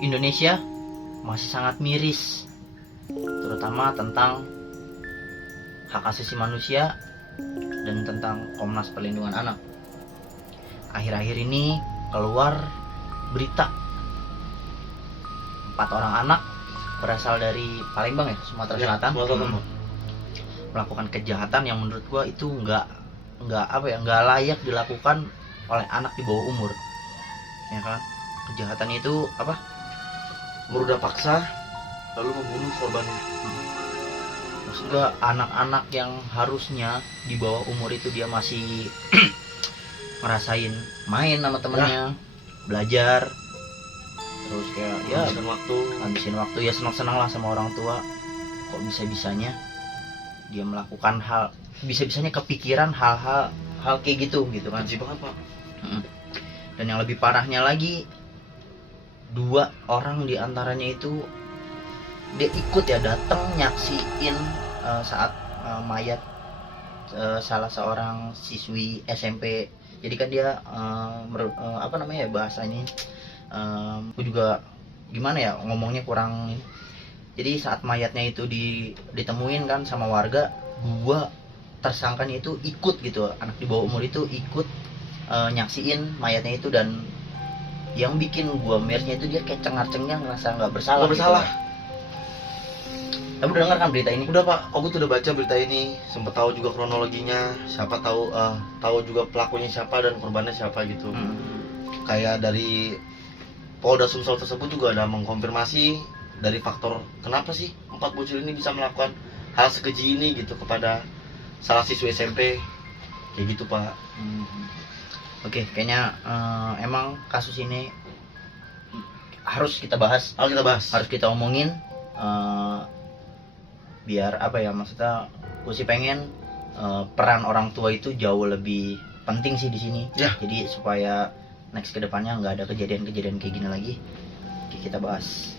Indonesia masih sangat miris, terutama tentang hak asasi manusia dan tentang Komnas Perlindungan Anak. Akhir-akhir ini keluar berita 4 orang anak berasal dari Palembang ya, Sumatera Selatan, melakukan kejahatan yang menurut gua itu nggak layak dilakukan oleh anak di bawah umur, ya kan? Kejahatan itu apa? Merudah paksa lalu membunuh korbannya. Maksud gua anak-anak yang harusnya di bawah umur itu dia masih ngerasain main sama temennya, belajar, terus kayak ya habisin waktu ya, senang-senang lah sama orang tua. Kok bisa-bisanya dia melakukan bisa-bisanya kepikiran hal kayak gitu kan? Keji banget, Pak. Dan yang lebih parahnya lagi, 2 orang diantaranya itu dia ikut ya, datang nyaksiin saat mayat salah seorang siswi SMP. Jadi kan dia bahasanya aku juga gimana ya ngomongnya kurang. Jadi saat mayatnya itu ditemuin kan sama warga, 2 tersangkanya itu ikut gitu, anak di bawah umur itu ikut nyaksiin mayatnya itu. Dan yang bikin gua mirisnya itu dia kayak cengar-cengir ngerasa nggak bersalah. Gitu. Kamu udah dengar kan berita ini? Udah, Pak. Aku tuh udah baca berita ini, sempet tahu juga kronologinya, siapa tahu juga pelakunya siapa dan korbannya siapa gitu. Kayak dari Polda Sumsel tersebut juga ada mengkonfirmasi dari faktor kenapa sih 4 bocil ini bisa melakukan hal sekeji ini gitu kepada salah siswa SMP kayak gitu, Pak. Oke, kayaknya emang kasus ini harus kita bahas, harus kita omongin, biar apa ya, maksudnya gue sih pengen peran orang tua itu jauh lebih penting sih di sini. Ya. Jadi supaya next kedepannya nggak ada kejadian-kejadian kayak gini lagi. Oke, kita bahas.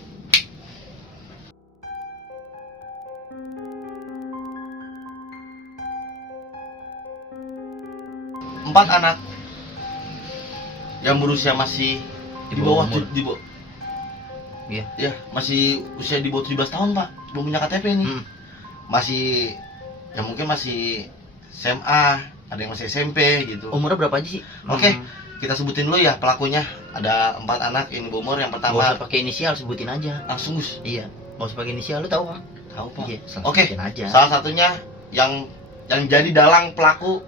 Empat anak yang berusia masih di bawah umur. Iya. Ya, masih usia di bawah 17 tahun, Pak. Belum punya KTP nih. Masih ya mungkin masih SMA, ada yang masih SMP gitu. Umurnya berapa aja sih? Oke, kita sebutin dulu ya pelakunya. Ada 4 anak ini berumur. Yang pertama, Gak usah pakai inisial, sebutin aja. langsung, Gus. Iya, gak usah pakai inisial, lu tahu kan? Tahu, Pak. Iya, Oke. sebutin aja. Salah satunya yang jadi dalang pelaku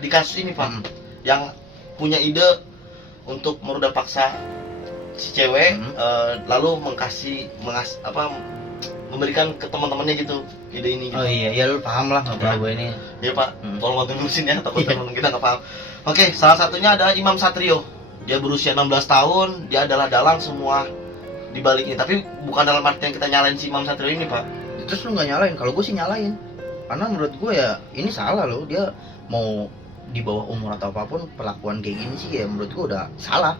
di kasus ini, Pak. Yang punya ide untuk merudah paksa si cewek, lalu memberikan ke teman-temannya gitu ide ini gitu. Oh iya, ya lu paham lah apa gue ini. Iya, Pak, tolong bantu lurusin ya, takut teman kita nggak paham. Oke, salah satunya ada Imam Satrio. Dia berusia 16 tahun, dia adalah dalang semua di balik ini. Tapi bukan dalam artian kita nyalain si Imam Satrio ini, Pak. Terus lu nggak nyalain? Kalau gue sih nyalain, karena menurut gue ya ini salah loh. Dia mau di bawah umur atau apapun, perlakuan kayak gini sih ya menurut gue udah salah.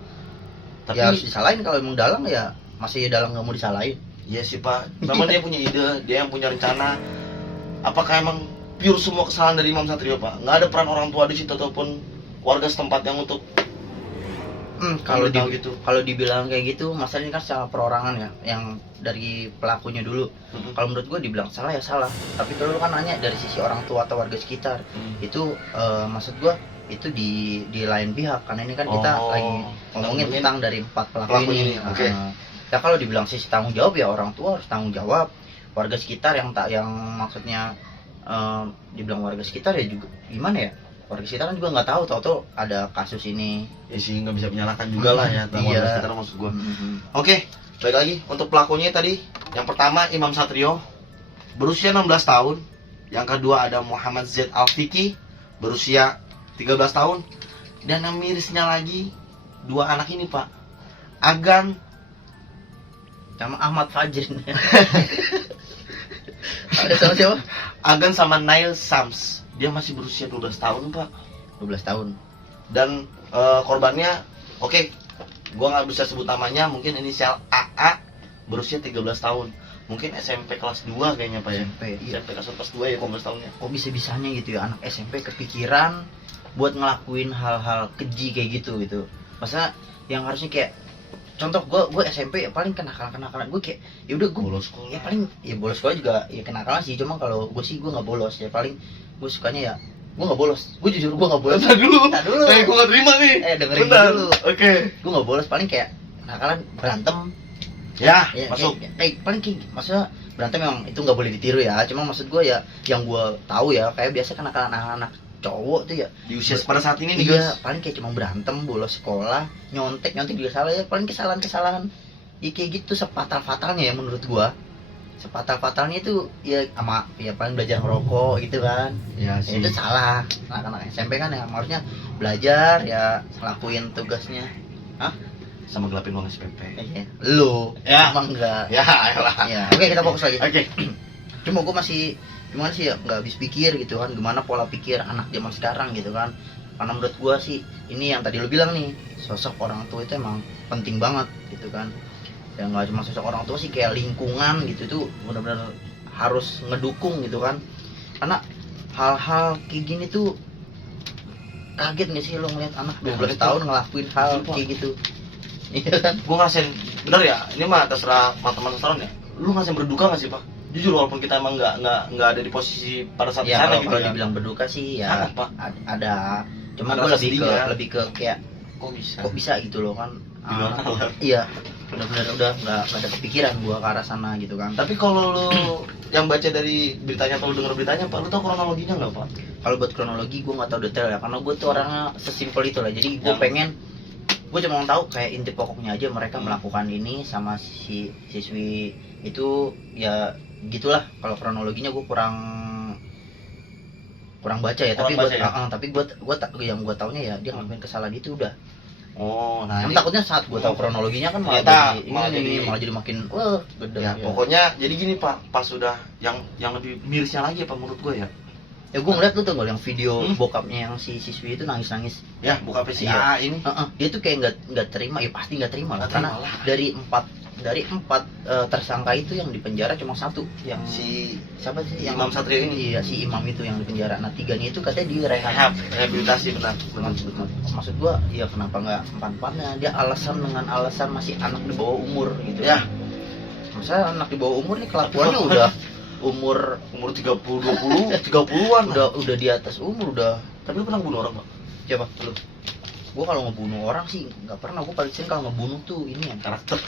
Tapi ya harus disalahin. Kalau emang dalang ya masih dalang, nggak mau disalahin. Iya sih, Pak, memang dia punya ide, dia yang punya rencana. Apakah emang pure semua kesalahan dari Imam Satrio, Pak? Nggak ada peran orang tua di situ ataupun warga setempat yang untuk kalau dibilang kayak gitu, masalah ini kan secara perorangan ya, yang dari pelakunya dulu. Kalau menurut gue dibilang salah ya salah. Tapi kalau lu kan nanya dari sisi orang tua atau warga sekitar, itu maksud gue itu di lain pihak, karena ini kan kita lagi ngomongin tentang dari 4 pelaku ini. Oke. Ya kalau dibilang sisi tanggung jawab ya orang tua harus tanggung jawab. Warga sekitar yang maksudnya dibilang warga sekitar ya juga gimana ya? Warga sekitar kan juga nggak tahu ada kasus ini. Ya sih, nggak bisa menyalahkan juga lah ya tentang warga sekitar, maksud gua. Oke, balik lagi untuk pelakunya tadi. Yang pertama Imam Satrio, berusia 16 tahun. Yang kedua ada Muhammad Z Al-Fiki, berusia 13 tahun. Dan yang mirisnya lagi, 2 anak ini, Pak, Agan sama Ahmad Fajrin. Ada sama siapa? Agan sama Nail Sams. Dia masih berusia 12 tahun, Pak. 12 tahun. Dan korbannya, oke, gua nggak bisa sebut namanya, mungkin inisial AA, berusia 13 tahun. Mungkin SMP kelas 2 kayaknya, Pak ya. SMP kelas 2 ya, 15 tahunnya. Kok bisa-bisanya gitu ya anak SMP kepikiran buat ngelakuin hal-hal keji kayak gitu. Masa yang harusnya kayak contoh gue SMP ya paling kenakalan gue kayak ya udah gue bolos sekolah. ya paling ya bolos sekolah juga ya kenakalan sih, cuma kalau gue sih gue nggak bolos ya, paling gue sukanya ya gue nggak bolos, gue jujur gue nggak bolos. Bentar dulu. dulu Gue nggak terima nih. dengerin Bentar. dulu. Oke. Gue nggak bolos, paling kayak kenakalan berantem Ya, ya, masuk. paling kayak maksudnya berantem memang itu nggak boleh ditiru ya, cuma maksud gue ya yang gue tahu ya kayak biasa kenakalan anak-anak cowok tuh ya Di usia pada saat ini nih, iya guys. paling kayak cuma berantem, bolos sekolah, nyontek juga salah ya, paling kesalahan ya kayak gitu sefatal-fatalnya ya menurut gua. Sefatal-fatalnya itu ya sama ya paling belajar ngerokok gitu kan. Ya Ya, itu salah. Anak-anak SMP kan ya harusnya belajar ya lakuin tugasnya. Sama gelapin uang SPP. Iya. Lu Ya. emang enggak. Ya, ayolah. Ya, oke kita fokus lagi. Oke. Cuma gua masih gimana sih ya nggak habis pikir gitu kan, gimana pola pikir anak zaman sekarang gitu kan. Karena menurut gua sih ini yang tadi lu bilang nih, sosok orang tua itu emang penting banget gitu kan. Ya nggak cuma sosok orang tua sih, kayak lingkungan gitu tuh benar-benar harus ngedukung gitu kan. Karena hal-hal kayak gini tuh kaget nggak sih lo ngeliat anak 12 kaget, tahun ngelakuin hal Betul, Pak. kayak gitu. Iya kan? Gue ngerasain, bener ya, ini mah terserah teman-teman sekarang ya. Lu ngerasain berduka gak sih, Pak? Jujur, walaupun kita emang nggak ada di posisi pada saat Ya sana kalau gitu kalau ya. dibilang berduka sih ya Sangat, Pak. ada. Cuma Ada gue rasa lebih ke sedihnya. lebih ke kayak Kok bisa? gitu loh kan. Di luar nalar. Iya, benar-benar udah nggak ada kepikiran gua ke arah sana gitu kan. Tapi kalau lu yang baca dari beritanya atau lu denger beritanya, Pak, lu tau kronologinya nggak, Pak? Kalau buat kronologi gua nggak tahu detail ya, karena gua tuh orangnya sesimpel itu lah. Jadi gua Yang- pengen, gua cuma mau tahu kayak inti pokoknya aja mereka Hmm. melakukan ini sama si siswi itu ya gitulah. Kalau kronologinya gua kurang baca ya, tapi Kurang buat baca ya? tapi gua yang gua taunya ya dia ngelakuin kesalahan itu udah. Oh, nah Yang ini takutnya saat gua tahu kronologinya kan malah Ternyata jadi malah ini, jadi- malah jadi makin wah gede ya, pokoknya jadi gini, Pak, pas sudah yang lebih mirisnya lagi, Pak, menurut gue ya. Ya gue ngeliat tuh yang video Hmm? bokapnya yang si siswi itu nangis-nangis. Ya, buka PC Iya. AA ini. Dia tuh kayak nggak terima, ya pasti nggak terima lah. Nggak Karena terima lah. dari empat tersangka itu yang dipenjara cuma satu, yang Si siapa sih? Yang Imam Satrio ini. Iya, si Imam itu yang dipenjara. Nah tiganya itu katanya direhab. rehabilitasi, benar. Maksud gua, ya kenapa nggak empat-empatnya? Dia dengan alasan masih anak di bawah umur gitu. Ya, Masa anak di bawah umur nih kelakuannya udah umur 30, 20, 30-an. udah di atas umur udah. Tapi lu pernah bunuh orang, Pak? Siapa? Lu? Gue kalau ngebunuh orang sih nggak pernah. Gue paling sering kalau ngebunuh tuh ini ya. Karakter.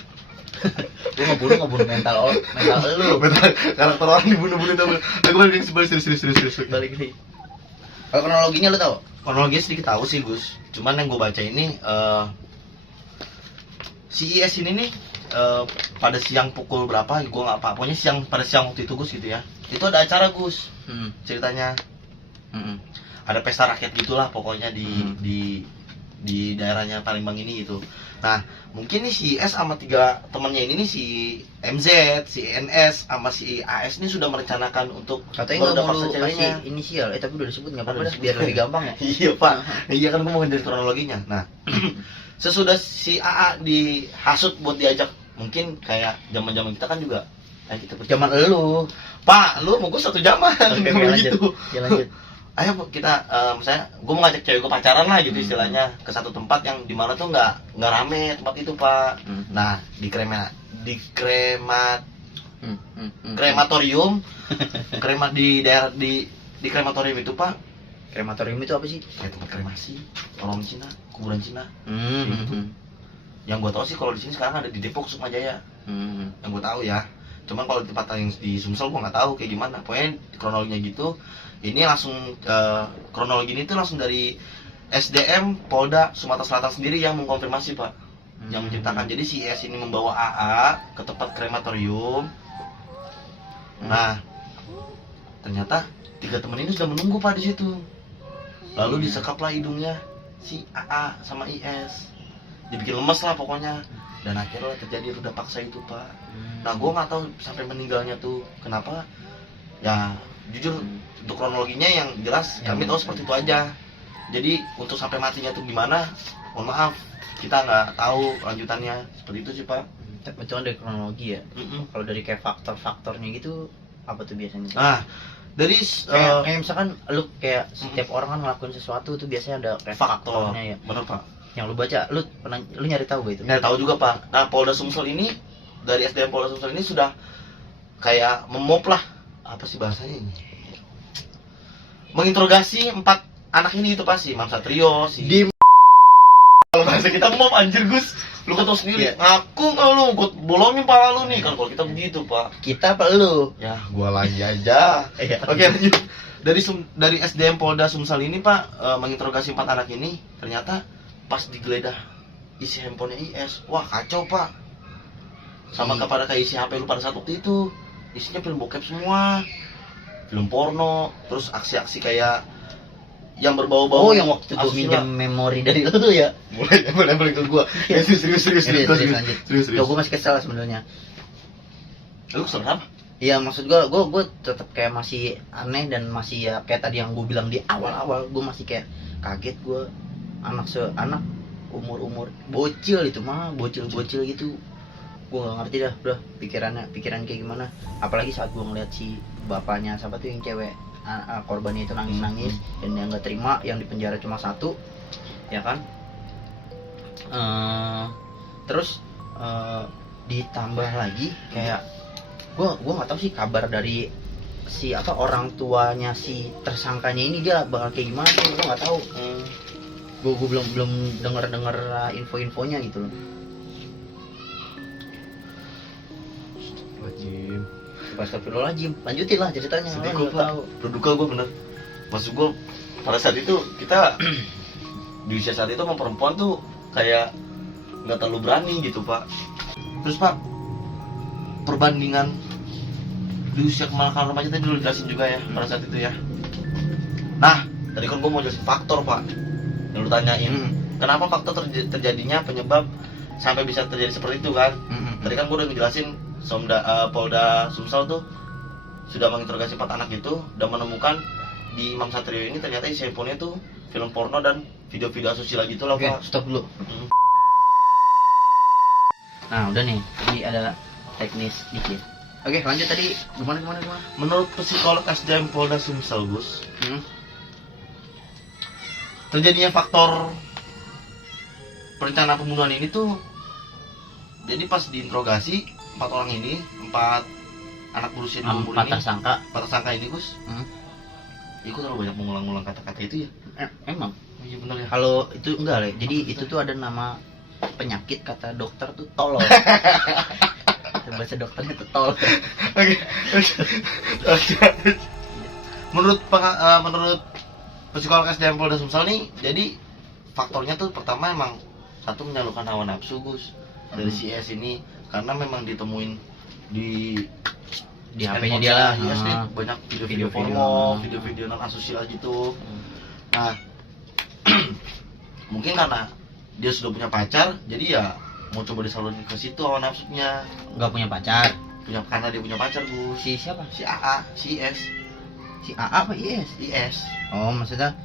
Gue ngebunuh mental lu. Betul. Karakter orang dibunuh-bunuh itu. Aku balik serius. Balik nih. Kalau kronologinya lu tau? Kronologinya sedikit tahu sih, Gus. Cuman yang gue baca ini si IS ini nih pada siang pukul berapa? Gue nggak apa. Pokoknya pada siang waktu itu, Gus, gitu ya. Itu ada acara, Gus. Ceritanya ada pesta rakyat gitulah pokoknya di daerahnya Palembang ini gitu. Nah, mungkin nih si S sama 3 temannya ini nih, si MZ, si NS sama si AS ini sudah merencanakan untuk Katanya nggak meledak mau lu paksa kasih ceweknya. inisial. Tapi udah disebut nggak apa-apa Udah dah, disebut. biar lebih gampang ya. Iya, Pak. Iya kan, gue mau dari kronologinya. Nah, sesudah si AA dihasut buat diajak, mungkin kayak zaman-zaman kita kan juga kita Zaman elu. Pak, lu mau gue satu zaman. Oke, Ngomong lanjut. gitu. Ya lanjut. Ayo kita misalnya gue mau ngajak cewek gue pacaran lah gitu istilahnya, ke satu tempat yang dimana tuh nggak rame tempat itu, Pak. Nah, di krematorium daerah di krematorium itu, Pak, Krematorium itu apa sih? kayak tempat kremasi orang Cina, kuburan Cina. Gitu. Yang gue tahu sih kalau di sini sekarang ada di Depok, Sukmajaya, yang gue tahu ya. Cuman kalau di tempat yang di Sumsel gue nggak tahu kayak gimana. Pokoknya kronologinya gitu. Ini langsung kronologi ini tuh langsung dari SDM Polda Sumatera Selatan sendiri yang mengkonfirmasi, Pak, yang menceritakan. Jadi si S ini membawa AA ke tempat krematorium. Nah, ternyata 3 teman ini sudah menunggu, Pak, di situ. Lalu disekaplah hidungnya si AA sama IS, dibikin lemes lah pokoknya. Dan akhirnya terjadi ruda paksa itu, Pak. Nah, gue nggak tahu sampai meninggalnya tuh kenapa. Ya, jujur untuk kronologinya yang jelas kami tahu seperti itu aja. Jadi untuk sampai matinya tuh gimana, mohon maaf, kita nggak tahu lanjutannya. Seperti itu sih, Pak. Itu kan dari kronologi ya. Kalau dari kayak faktor-faktornya gitu apa tuh biasanya? Nah, dari Kayak misalkan lu kayak setiap orang kan ngelakuin sesuatu tuh biasanya ada kayak faktor, faktornya ya. bener, Pak. Yang lu baca, lu nyari tahu gak itu? Nggak tahu juga pak. Nah Polda Sumsel ini dari SDM Polda Sumsel ini sudah kayak memop lah, apa sih bahasanya ini, menginterogasi 4 anak ini itu pasti Mam Satrio si Di kalau bahasa kita mop anjir Gus, lu kan tau sendiri. Iya. Ngaku nggak lu, gue bolongin pala lu nih kan kalau kita begitu pak. kita apa lu? Ya gua lagi aja. Iya. Oke lanjut. Dari SDM Polda Sumsel ini pak, menginterogasi 4 anak ini, ternyata pas digeledah isi handphonenya IS, wah kacau pak. Sama kepada kayak isi HP lu pada saat waktu itu, isinya film bokep semua, film porno, terus aksi-aksi kayak yang berbau-bau. Oh, yang waktu gua asusila. minjem memori dari lu tuh ya? Boleh ke gua. Iya. Serius. Lanjut. Serius. Ya, gua masih kesel sebenarnya. Lu kesel apa? Iya, maksud gua tetap kayak masih aneh dan masih ya kayak tadi yang gua bilang di awal-awal, gua masih kayak kaget gua anak umur bocil itu mah, bocil gitu. Gua nggak ngerti dah, bro, pikiran kayak gimana. Apalagi saat gua ngeliat si bapaknya siapa tuh yang cewek korbannya itu nangis dan yang nggak terima, yang di penjara cuma 1, ya kan. Terus ditambah lagi kayak gua nggak tahu sih kabar dari si orang tuanya si tersangkanya ini, dia bakal kayak gimana tuh, gua nggak tahu. Gue belum dengar info-infonya gitu loh. Wajib. Astagfirullahaladzim, lanjutin lah ceritanya. Sedih Lu gue pak, berduka gue bener. Maksud gue pada saat itu kita di usia saat itu sama perempuan tuh kayak nggak terlalu berani gitu pak. Terus pak, perbandingan di usia kemalakan remaja tadi dulu jelasin juga ya pada saat itu ya. Nah tadi kan gue mau jelasin faktor pak yang lu tanyain. Kenapa faktor terjadinya penyebab sampai bisa terjadi seperti itu kan? Tadi kan gue udah ngejelasin Polda Sumsel tuh sudah menginterogasi 4 anak itu dan menemukan di Imam Satrio ini ternyata isi handphonenya tuh film porno dan video-video asusila gitu lah. Oke, pak. stop dulu. Nah udah nih, ini ada teknis dikit. Oke, lanjut tadi gimana? Menurut psikolog SDM Polda Sumsel Gus, terjadinya faktor perencanaan pembunuhan ini tuh jadi pas diinterogasi 4 orang ini, 4 anak berusia di umur 4 ini, tersangka. 4 tersangka ini Gus. Ikut terlalu banyak mengulang-ulang kata-kata itu ya. Emang Iya benar ya. kalau itu enggak lah, jadi itu tuh ada nama penyakit, kata dokter tuh tolol. Bahasa dokternya tuh tolol. Oke. Menurut psikolog SDM Polda Sumsel nih, jadi faktornya tuh pertama emang satu menyalurkan hawa nafsu Gus dari si S ini, karena memang ditemuin di HP-nya dia lah. IS nih banyak video-video porno, video-video non asusila gitu. Nah, mungkin karena dia sudah punya pacar, jadi ya mau coba disalurin ke situ hawa nafsunya. Nggak punya pacar. Karena dia punya pacar Gus. Si siapa? Si AA, si IS. Si AA apa IS? IS. Oh, maksudnya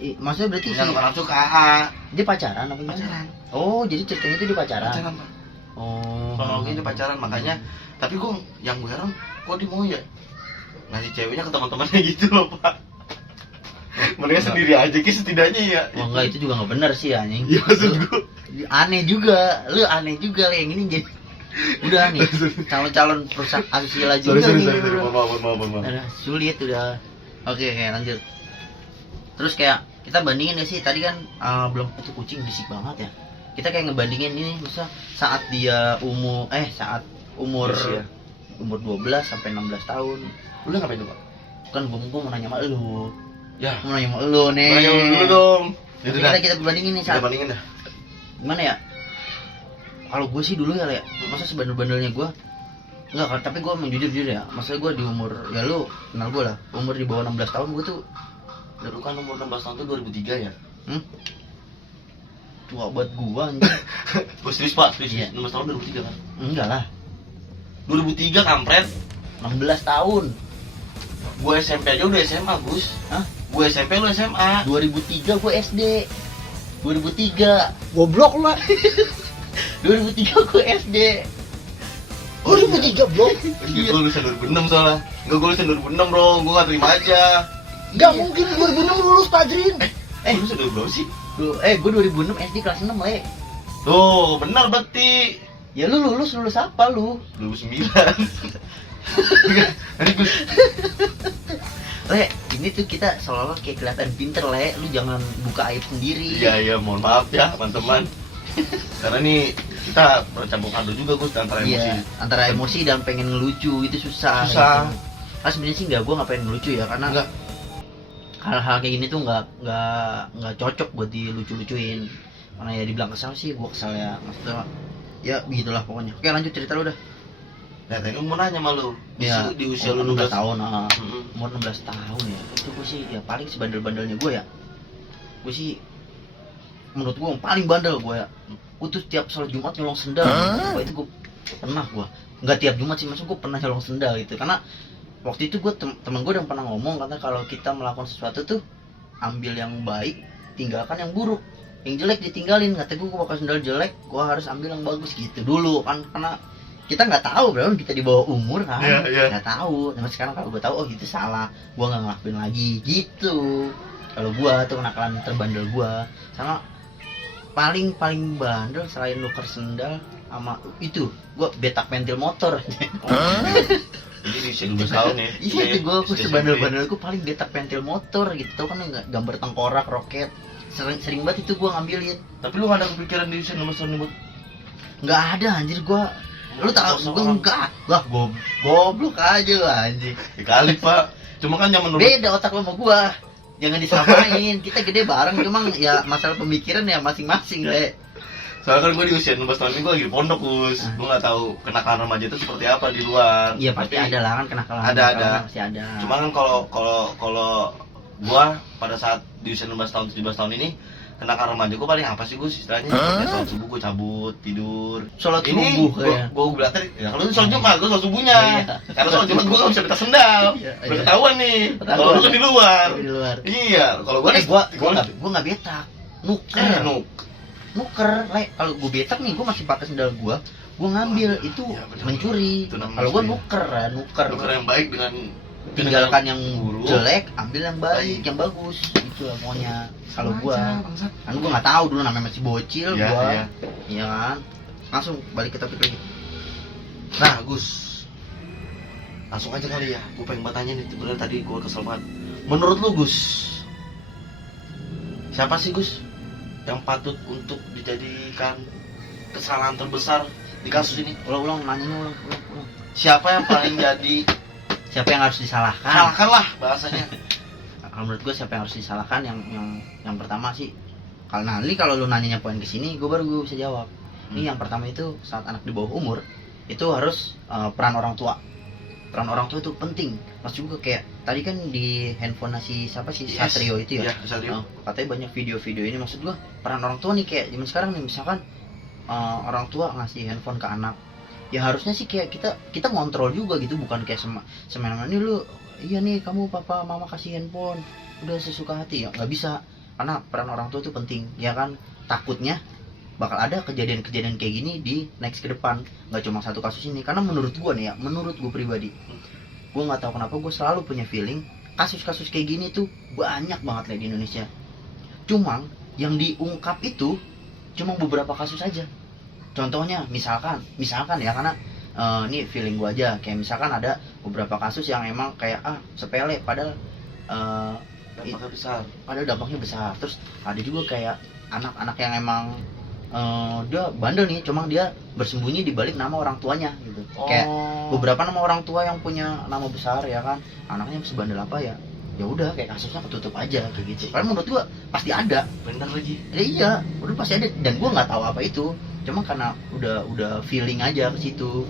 berarti Menyalurkan nafsu ke AA. dia pacaran apa gimana? Pacaran. Oh, jadi ceritanya itu dia pacaran. Pacaran Pak. Oh. Kronologinya dia pacaran, makanya. Tapi gue yang gue heran, kok dia mau ya ngasih ceweknya ke teman-temannya gitu loh Pak. Mereka sendiri aja ki setidaknya ya. Oh enggak, itu juga nggak benar sih anjing. Iya maksud gue. Aneh juga, lu aneh juga lah yang ini jadi. Udah nih, calon-calon perusahaan asusila juga nih. Maaf. Aduh, sulit udah. Oke, lanjut. Terus kayak kita bandingin ya sih, tadi kan belum, itu kucing berisik banget ya. Kita kayak ngebandingin ini, misal saat dia umur 12 sampai 16 tahun. Lu udah ngapain tuh Pak? Kan gua mau nanya sama lu. Ya. Mau nanya sama lu nih. Nanya dulu dong. Jadi kita bandingin nih Kita saat bandingin dah. gimana ya? Kalau gue sih dulu ya, masa sebandel-bandelnya gue enggak kan, tapi gue jujur ya, masa gue di umur, ya lu kenal gue lah, umur di bawah 16 tahun gue tuh. Lu kan umur 16 tahun tuh 2003 ya? Tua buat gue anjir. Gue serius Pak, serius. Iya. 16 tahun 2003 kan? Enggak lah, 2003 kampret. 16 tahun. Gue SMP aja udah SMA Gus. Hah? Gue SMP lu SMA. 2003 gue SD. 2003 Goblok lu. 2003 gue SD. Oh, 2003 blok. Iya, gue lulusan 2006 soalnya. Enggak, gue lulusan 2006 bro, gue gak terima aja. Gak mungkin 2006 lulus Tajrin. Lulusan 2006 sih? Gue 2006 SD kelas 6 le. Tuh, benar berarti. Ya lu lulus apa lu? 2009. Nanti Gus. Le, ini tuh kita seolah-olah kayak kelihatan pinter le. Lu jangan buka aib sendiri. Iya, mohon maaf ya teman-teman. Karena nih kita bercampur aduk juga Gus antara emosi. Iya, antara emosi dan pengen ngelucu itu susah. Susah. Gitu. Nah, sebenarnya sih gue nggak pengen ngelucu ya, karena Enggak. hal-hal kayak gini tuh nggak cocok buat dilucu-lucuin. Karena ya dibilang kesal sih, gue kesal ya, maksudnya ya begitulah pokoknya. Oke, lanjut cerita lu dah. Nah, tadi mau nanya sama lu. Ya, Di usia lu 16 16 tahun, Mm-mm. umur 16 tahun ya. Itu gue sih ya paling sebandel-bandelnya gue ya. Gue sih menurut gue yang paling bandel gue ya. Gue tuh tiap sholat Jumat nyolong sendal. Wah, itu gue pernah gue. Nggak tiap Jumat sih, maksud gue pernah nyolong sendal gitu. Karena waktu itu gue temen gue udah pernah ngomong, karena kalau kita melakukan sesuatu tuh ambil yang baik, tinggalkan yang buruk. Yang jelek ditinggalin. Kata gue pakai sendal jelek, gue harus ambil yang bagus gitu dulu kan, karena kita nggak tahu bro, kita di bawah umur kan, nggak tahu. Tapi sekarang kalau gue tahu, oh gitu salah, gue nggak ngelakuin lagi gitu. Kalau gue tuh kenakalan terbandel gue. Sama paling bandel selain nuker sendal sama itu, gue betak pentil motor. Jadi di usia 12 tahun ya. Iya itu gue sebandel-bandel gue paling betak pentil motor gitu. Tau kan nggak, gambar tengkorak, roket, sering banget itu gue ngambilin. Tapi lu gak ada kepikiran di usia 16 tahun ini buat Nggak ada anjir gue. Lu tahu gue enggak, wah goblok aja lu anjing. kali Pak. Cuma kan zaman dulu. Beda otak lo sama gua. Jangan disamain. Kita gede bareng, cuma ya masalah pemikiran ya masing-masing, Le. Soalnya kan gue di usia 16 tahun ini gue lagi di pondok Gus. Gue nggak tahu kenakalan remaja itu seperti apa di luar. Iya pasti ada lah kan kenakalan. Ada. Pasti ada. Cuma kan kalau gue pada saat di usia 16 tahun 17 tahun ini, kenakalan remaja gue paling apa sih Gus istilahnya? Kayak sholat subuh gue cabut tidur. Sholat Ini subuh gue bilang tadi, ya kalau itu sholat Jumat, gue sholat subuhnya. Iya. Karena sholat Jumat gue nggak bisa minta sendal. Iya. Udah ketahuan nih. Ketahuan. Kalau lu kan di luar. Di luar. Iya, kalau gue Gua nggak betak. Nuker. Nuker, Le. Kalau gua betak nih, gua masih pakai sendal gua ngambil itu Iya, bener. mencuri. Itu namanya Kalau gua mencuri. nuker. Nuker yang baik dengan Tinggalkan yang buruk. jelek, ambil yang baik, yang bagus. Itu lah maunya. Kalau gua kan gua nggak tahu dulu, namanya masih bocil Iya, gua. iya. Iya kan? Langsung balik ke topik lagi. Nah Gus, langsung aja kali ya. Gue pengen bertanya nih, sebenarnya tadi gue kesel banget. Menurut lu Gus, siapa sih Gus yang patut untuk dijadikan kesalahan terbesar di kasus ini? Ulang. Siapa yang paling jadi Siapa yang harus disalahkan? salahkan lah bahasanya? Kalau menurut gue siapa yang harus disalahkan, yang pertama sih, kalau lu nanyanya poin kesini, gue bisa jawab. Ini yang pertama itu saat anak di bawah umur itu harus peran orang tua. Peran orang tua itu penting. Maksud gue kayak tadi kan di handphone siapa sih, Yes. Satrio itu ya. Iya, Satrio. Katanya banyak video-video ini, maksud gue peran orang tua nih kayak zaman sekarang nih, misalkan orang tua ngasih handphone ke anak, ya harusnya sih kayak kita ngontrol juga gitu, bukan kayak semena-mena nih lu, iya nih kamu papa mama kasih handphone udah sesuka hati, ya nggak bisa. Karena peran orang tua itu penting ya kan. Takutnya bakal ada kejadian-kejadian kayak gini di next ke depan, nggak cuma satu kasus ini. Karena menurut gue nih ya, menurut gue pribadi, gue nggak tahu kenapa gue selalu punya feeling kasus-kasus kayak gini tuh banyak banget lah di Indonesia. Cuma yang diungkap itu cuma beberapa kasus aja. Contohnya misalkan ya, karena ini feeling gue aja, kayak misalkan ada beberapa kasus yang emang kayak sepele padahal Dampaknya besar. dampaknya besar. Terus ada juga kayak anak-anak yang emang dia bandel nih, cuma dia bersembunyi di balik nama orang tuanya gitu. Kayak beberapa nama orang tua yang punya nama besar ya kan, anaknya sebandel apa ya udah kayak kasusnya ketutup aja kayak gitu. Karena menurut gua pasti ada. Benar lagi. Ya, iya, udah pasti ada, dan gua nggak tahu apa itu. Cuma karena udah feeling aja ke situ.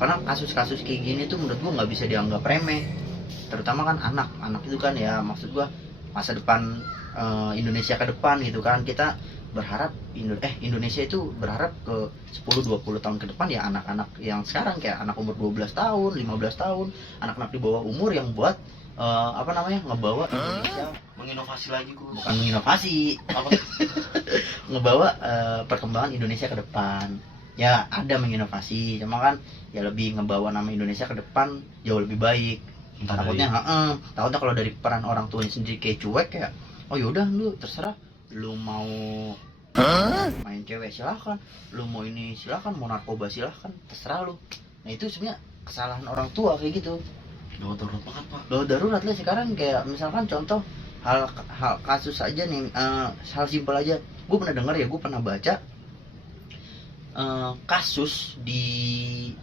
Karena kasus-kasus kayak gini tuh menurut gua nggak bisa dianggap remeh. Terutama kan anak itu kan ya, maksud gua masa depan Indonesia ke depan gitu kan. Kita berharap Indonesia itu berharap ke 10-20 tahun ke depan ya anak-anak yang sekarang kayak anak umur 12 tahun, 15 tahun, anak-anak di bawah umur yang buat ngebawa Indonesia, Menginovasi lagi Gus. bukan menginovasi, ngebawa perkembangan Indonesia ke depan. Ya ada menginovasi, cuma kan ya lebih ngebawa nama Indonesia ke depan jauh lebih baik. Takutnya kalau dari peran orang tuanya sendiri kayak cuek, kayak oh yaudah lu terserah lu mau main cewek silahkan, lu mau ini silahkan, mau narkoba silahkan, terserah lu. Nah itu sebenarnya kesalahan orang tua kayak gitu. Gawat darurat banget pak. Gawat darurat lah sekarang. Kayak misalkan contoh hal kasus aja nih, hal simpel aja. Gue pernah dengar ya, gue pernah baca kasus di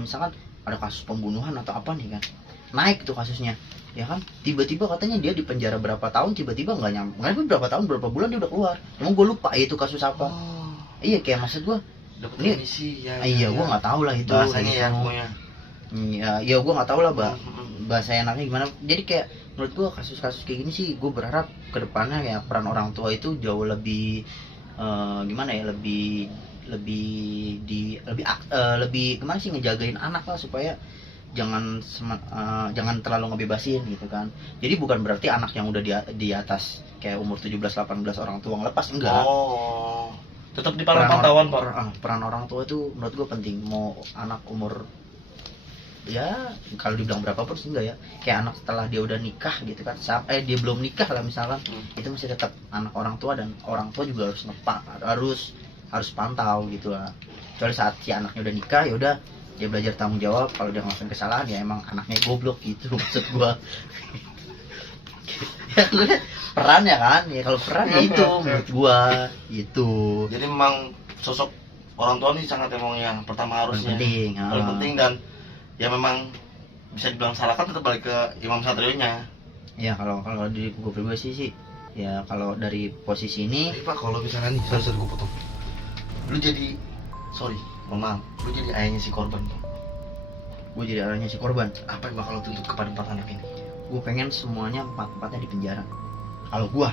misalkan ada kasus pembunuhan atau apa nih kan, naik tuh kasusnya ya kan, tiba-tiba katanya dia di penjara berapa tahun, tiba-tiba nggak nyampe berapa tahun berapa bulan dia udah keluar. Emang gue lupa itu kasus apa. Iya kayak maksud gue Dapat ini remisi ya. iya gue nggak tahu lah itu bahasanya ya gitu. pokoknya. Ya gue nggak tahu lah bahasa enaknya gimana. Jadi kayak menurut gue kasus-kasus kayak gini sih, gue berharap kedepannya ya peran orang tua itu jauh lebih gimana ya, lebih gimana sih, ngejagain anak lah supaya jangan terlalu ngebebasin gitu kan. Jadi bukan berarti anak yang udah di atas kayak umur 17-18 orang tua ngelepas, enggak. Oh, tetap di pantauan pak. Peran orang tua itu menurut gue penting. Mau anak umur ya kalau dibilang berapa pun sih enggak ya, kayak anak setelah dia udah nikah gitu kan, dia belum nikah lah misalkan, itu masih tetap anak orang tua, dan orang tua juga harus pantau gitu lah. Kecuali saat si anaknya udah nikah, ya udah dia belajar tanggung jawab. Kalau dia ngelakuin kesalahan ya emang anaknya goblok gitu maksud gua. Ya peran ya kan, ya kalau peran ya itu menurut gua itu. Jadi memang sosok orang tua ini sangat emang yang pertama harusnya paling penting, dan ya memang bisa dibilang salah kan tetap balik ke Imam Satrionya. Ya kalau di gua pribadi sih ya, kalau dari posisi ini. Tapi pak kalau misalnya nih, sorry gue potong, lu jadi mohon maaf, lu jadi ayahnya si korban, Gue jadi ayahnya si korban, apa yang bakal lu tuntut kepada 4 anak ini? gue pengen semuanya 4-4nya di penjara. Kalau gue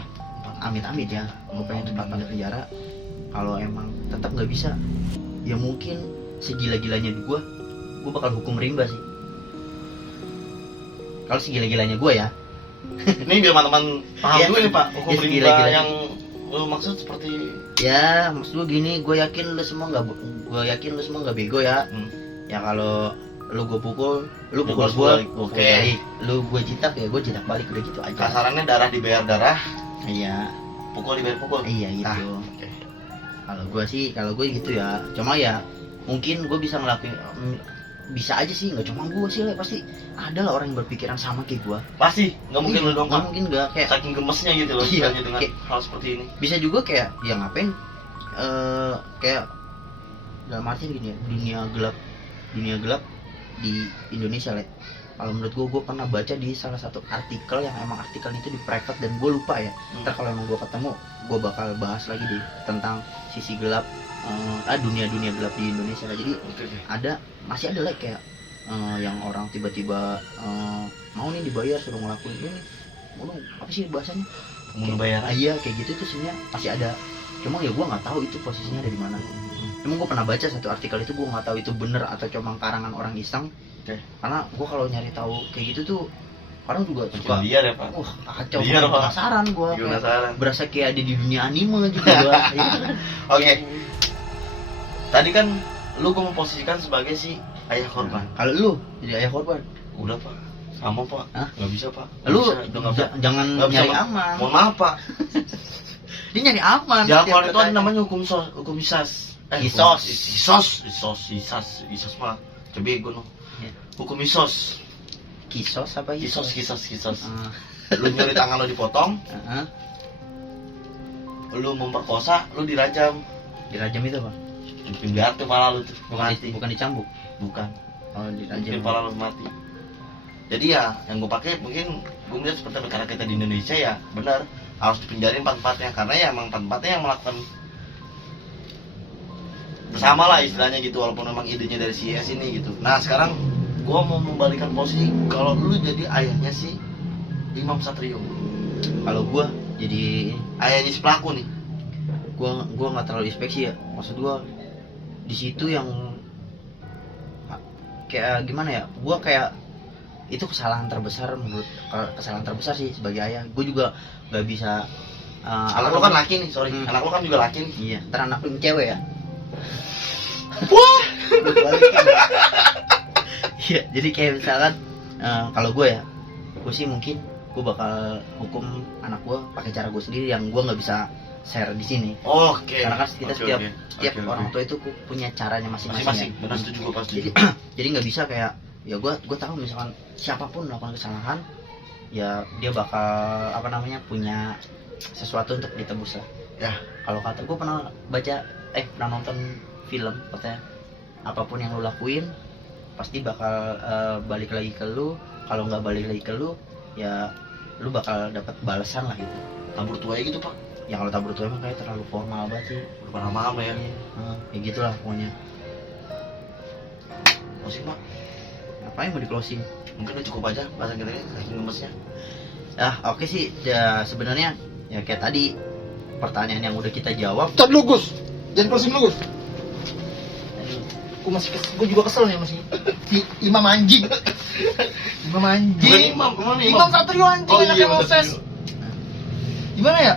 amit-amit ya, gue pengen 4-4 di penjara. Kalau emang tetap nggak bisa, ya mungkin segila-gilanya gue bakal hukum rimba sih. Kalau segila-gilanya gue ya. Ini biar teman-teman paham Ya, dulu nih pak, hukum ya, rimba segila-gila. yang lu maksud seperti Ya maksud gue gini, gue yakin lu semua nggak bego ya. Ya kalau lu gue pukul, lu pukul gue, oke. Lu gue jitak ya gue jitak balik, udah gitu aja. Kasarannya darah dibayar darah, Iya. pukul dibayar pukul. Iya gitu. Oke. Kalau gue gitu ya. Cuma ya mungkin gue bisa ngelakuin, bisa aja sih, nggak cuma gue sih, pasti ada lah orang yang berpikiran sama kayak gue. Pasti, nggak mungkin lu dong Nggak pak. mungkin nggak, kayak Saking gemesnya gitu loh, Iya, dengan hal seperti ini. bisa juga kayak ya ngapain, kayak dalam artian gini ya, dunia gelap di Indonesia lah. Kalau menurut gue pernah baca di salah satu artikel yang emang artikel itu di private dan gue lupa ya. Ntar kalau emang gue ketemu, gue bakal bahas lagi deh tentang sisi gelap, dunia gelap di Indonesia lah. Jadi masih ada lah kayak yang orang tiba-tiba mau nih dibayar suruh ngelakuin ini, apa sih bahasanya? Pembunuh bayaran. Iya kayak gitu tuh sebenarnya masih ada. Cuma ya gue nggak tahu itu posisinya dari mana. Cuma gue pernah baca satu artikel itu, gue nggak tahu itu bener atau cuma karangan orang iseng. Karena gue kalau nyari tahu kayak gitu tuh orang juga suka liar ya pak. Wah kacau, Liar, Pak. penasaran gue, Penasaran. berasa kayak ada di dunia anime juga gue. Oke. Tadi kan lu gue memposisikan sebagai si ayah korban. Kalau lu jadi ayah korban, Udah pak, sama pak. Hah? Nggak bisa pak. lu Nggak bisa. jangan Nggak bisa, nyari Pak. aman. Mohon maaf pak. Dia nyari aman. Ya setiap kalau itu katanya. namanya hukum isas. Isos mah. Coba gue no. Ya. Hukum isos. Kisos apa Kisos. Ah, Lu nyuri tangan lu dipotong, ah. lu memperkosa, lu dirajam. Dirajam itu apa? Dipinggat tuh malah lu tuh mati. Bukan dicambuk. Bukan. Oh dirajam. Mungkin malah lu mati. Jadi ya yang gue pakai mungkin gue melihat seperti negara kita di Indonesia ya benar harus dipenjarin 4-4-nya, karena ya emang 4-4-nya yang melakukan bersama lah istilahnya gitu, walaupun memang idenya dari si S ini gitu. Nah sekarang gue mau membalikan posisi, kalau lu jadi ayahnya si Imam Satrio, Kalau gua jadi ayahnya si pelaku nih, gua nggak terlalu inspeksi ya. Maksud gua di situ yang kayak gimana ya? Gua kayak itu kesalahan terbesar kesalahan terbesar sih sebagai ayah. Gua juga nggak bisa. anak lu kan laki nih, sorry, anak lu kan juga laki nih. Iya, ntar anak lu yang cewek ya. Wah, Iya, jadi kayak misalkan kalau gue ya, gue sih mungkin gue bakal hukum anak gue pakai cara gue sendiri yang gue nggak bisa share di sini. Oke. Karena kan kita setiap Oke. orang tua itu punya caranya masing-masing. Masing-masing. Ya. Benar setuju gue pasti. Jadi nggak bisa kayak ya gue tahu misalkan siapapun melakukan kesalahan ya dia bakal punya sesuatu untuk ditebus lah. Ya. Kalau kata gue pernah pernah nonton film katanya apapun yang lu lakuin pasti bakal balik lagi ke lu. Kalau nggak balik lagi ke lu ya lu bakal dapat balasan lah gitu. Tabur tuai gitu pak. Ya kalau tabur tuai emang kayak terlalu formal banget sih. Bukan lama-lama ya. Ya gitulah pokoknya. Closing pak. Ngapain mau di closing? Mungkin udah cukup aja bahasa kita ini saking gemesnya. Oke sih ya sebenarnya ya kayak tadi pertanyaan yang udah kita jawab. Stop lu Gus, jangan closing lu Gus. Gue juga kesel nih masih si Imam anjing. Imam anjing. Imam Satrio anjing Oh, anaknya iya, Moses. Gimana ya?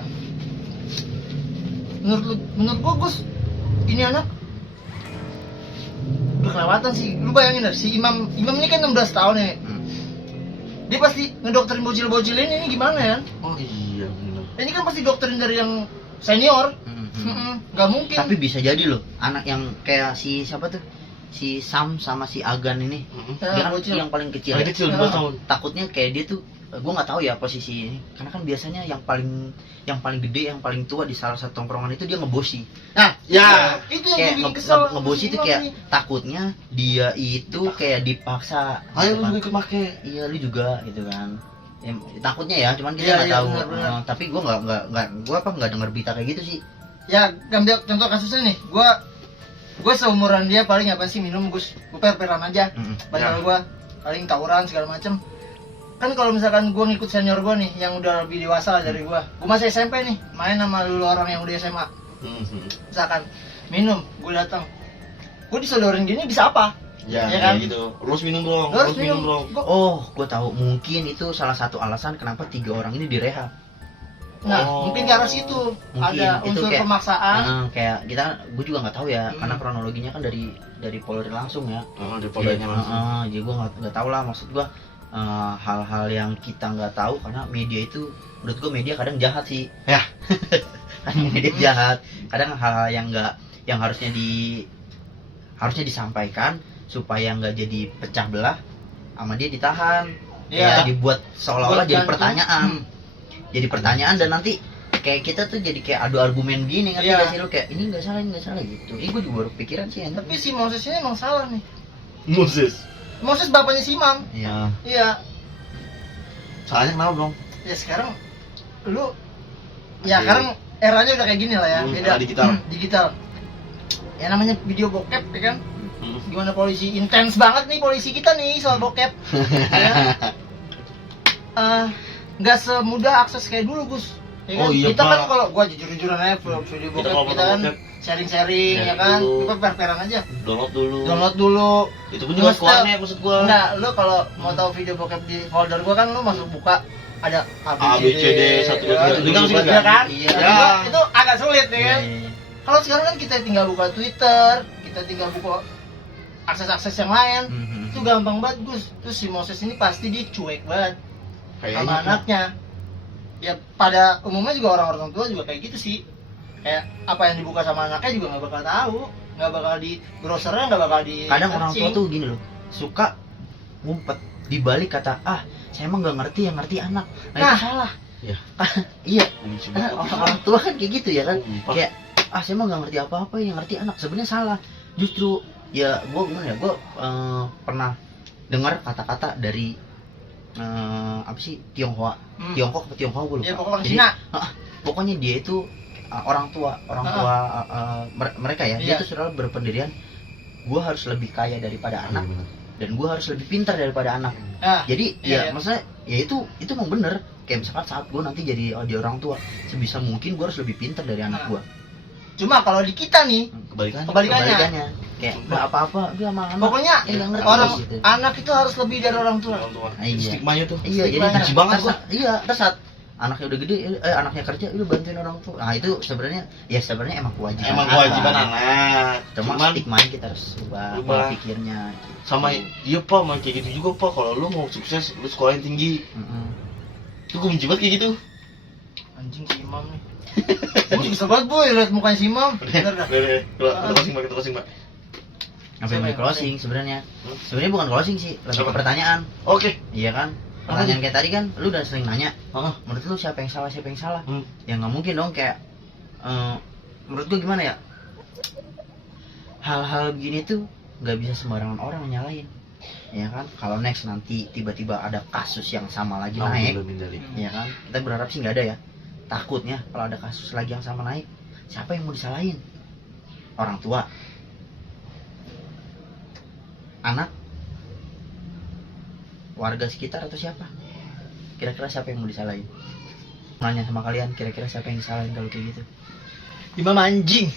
Menurut gua Gus, ini anak udah kelewatan sih. Lu bayangin deh, si Imam ini kan 16 tahun ya. Dia pasti ngedokterin bocil-bocil ini gimana ya? Oh iya benar. Ini kan pasti dokterin dari yang senior. Gak mungkin. Tapi bisa jadi loh anak yang kayak si siapa tuh? Si Sam sama si Agan ini. Dia kan bocil. yang paling kecil. Paling kecil 12 tahun. Takutnya kayak dia tuh gue nggak tahu ya posisi ini karena kan biasanya yang paling gede yang paling tua di salah satu tongkrongan itu dia ngebosi. Nah, Ya. itu yang Kayak bikin kesel. ngebosi itu Imam kayak nih. takutnya dia itu kayak dipaksa. Ayo lu Gitu kan. juga ikut make. Iya lu juga gitu kan. Ya, takutnya ya cuman kita Iya, nggak iya, tahu. benar. Tapi gue nggak dengar berita kayak gitu sih. Ya, ambil contoh kasusnya nih. Gua seumuran dia paling apa sih minum Gus. Gua per-peran aja. Padahal gua paling tawuran segala macem. Kan kalau misalkan gua ngikut senior gua nih yang udah lebih dewasa lah dari gua masih SMP nih, main sama dulu orang yang udah SMA. Misalkan minum, gua datang. Gua disodorin gini bisa apa? Ya, Ya kan? kayak gitu. Lu harus minum dong. Lu harus minum dong. Oh, gue tahu mungkin itu salah satu alasan kenapa 3 orang ini direhab. Nah, Oh. mungkin ke arah situ Mungkin ada itu unsur kayak- pemaksaan. Kayak kita, gue juga nggak tahu ya, Hmm. karena kronologinya kan dari Polri langsung ya. Di poldanya langsung. Jadi gue nggak tahu lah, maksud gue hal-hal yang kita nggak tahu karena media itu, menurut gue media kadang jahat sih. Ya. Kadang media jahat, kadang hal-hal yang harusnya disampaikan supaya nggak jadi pecah belah, sama dia ditahan. Iya. Ya, dibuat seolah-olah Buat jadi gantung. pertanyaan. Jadi pertanyaan dan nanti kayak kita tuh jadi kayak adu argumen gini, ngerti Iya. gak sih lu, kayak ini nggak salah gitu. Ini gue juga baru pikiran sih. Tapi si Moses ini emang salah nih. Moses. Bapaknya si Imam. Iya. Iya. Salahnya kenapa dong? Ya sekarang lu ya Masih- sekarang eranya udah kayak gini lah ya, beda. era digital. Digital. Ya namanya video bokep ya kan. Hmm. Gimana polisi intens banget nih polisi kita nih soal bokep. Ya. Nggak semudah akses kayak dulu Gus. Ya kan? Oh, iya, kita kan Pak. kalau gua jujur-jujuran aja video Kita bokep kalau kita foto kan bokep, sharing-sharing ya sharing kan. dulu. Kita per-peran aja. Download dulu. Download dulu. Itu pun juga Terus, squadnya maksud gua. Enggak, lu kalau mau tahu video bokep di folder gua kan lu masuk buka ada A, B, C, D, 1, 2, 3, ya, itu kan sih, ya kan? Iya. Ya. Itu agak sulit ya kan. Iya. Kalau sekarang kan kita tinggal buka Twitter, kita tinggal buka akses-akses yang lain. Mhm. Itu gampang banget Gus. Terus si Moses ini pasti dia cuek banget sama Kayaknya. anaknya. Ya pada umumnya juga orang-orang tua juga kayak gitu sih. Kayak apa yang dibuka sama anaknya juga nggak bakal tahu, nggak bakal di browsernya, nggak bakal di Kadang orang tua searching. tuh gini loh, suka ngumpet di balik kata saya emang nggak ngerti, yang ngerti anak. Nah, Nah. itu salah. Iya. Iya. Benci Karena banget. orang tua kan kayak gitu ya kan. Sumpah. Kayak saya emang nggak ngerti apa-apa, yang ngerti anak. Sebenarnya salah. Justru ya gue pernah dengar kata-kata dari apa sih, Tionghoa. Hmm. Tiongkok atau Tionghoa gue lupa. Ya pokoknya orang Jadi, Cina. pokoknya dia itu orang tua mereka ya. Dia Iya. tuh selalu berpendirian gue harus lebih kaya daripada anak dan gue harus lebih pintar daripada anak. Nah, Jadi Iya, iya. maksudnya ya itu emang bener. Kayak misalkan saat gue nanti jadi orang tua, sebisa mungkin gue harus lebih pintar dari anak Nah. gue. cuma kalau di kita nih Kebalikannya. Kebalikannya. Kayak nggak apa-apa dia sama anak. pokoknya nggak ngerti orang gitu. anak itu harus lebih dari orang tua. Orang tua. Iya. Stigmanya tuh. Iya, jadi Stigma. Benci banget gua. Terus saat anaknya udah gede, anaknya kerja, lu bantuin orang tua. Nah itu sebenarnya emang kewajiban. Emang kewajiban anak. Cuma Cuman stigmanya kita harus ubah Ubah. pola pikirnya. sama iya pak, mau kayak gitu juga pak. Kalau lu mau sukses, lu sekolah yang tinggi. Mm-mm. Tuh gue benci banget kayak gitu. Anjing si Imam nih. Gue juga banget boy liat mukanya si Imam. Bener dah. Kita closing Mbak, kita closing Mbak. Sampai Siapa mau yang closing sebenarnya. Hmm? Sebenarnya bukan closing sih, lebih ke Apa? pertanyaan. Oke. Iya kan? Pertanyaan kayak tadi kan, lu udah sering nanya. Menurut lu siapa yang salah, siapa yang salah? Hmm. Ya nggak mungkin dong kayak. Menurut gua gimana ya? Hal-hal begini tuh nggak bisa sembarangan orang nyalain. Ya kan? Kalau next nanti tiba-tiba ada kasus yang sama lagi naik, ya kan? Kita berharap sih nggak ada ya. Takutnya kalau ada kasus lagi yang sama naik, siapa yang mau disalahin? Orang tua, anak, warga sekitar atau siapa? Kira-kira siapa yang mau disalahin? Nanya sama kalian, kira-kira siapa yang disalahin kalau kayak gitu? Imam anjing.